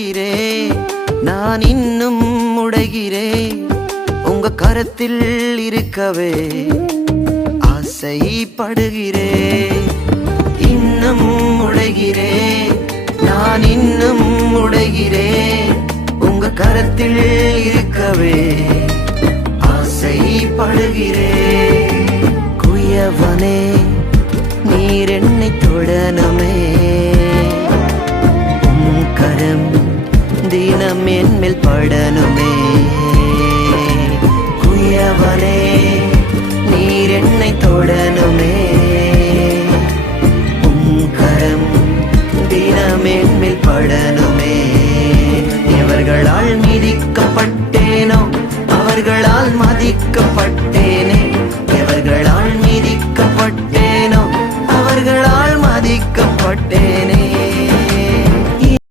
உடைகிறே நான் இன்னும் உடைகிறே உங்க கரத்தில் இருக்கவே ஆசைப்படுகிறே இன்னும் உடைகிறே நான் இன்னும் உடைகிறே உங்க கரத்தில் இருக்கவே ஆசைப்படுகிறே குயவனே நீர் என்னை தொடனமே கரம் தினம் என்மேல் படனுமே குயவனே நீர் என்னை தொடனுமே உங்கரம் தினம் என்மேல் படனுமே எவர்களால் மீதிக்கப்பட்டேனோ அவர்களால் மதிக்கப்பட்டேனே எவர்களால் மீதிக்கப்பட்டேனோ அவர்களால் மதிக்கப்பட்டேனே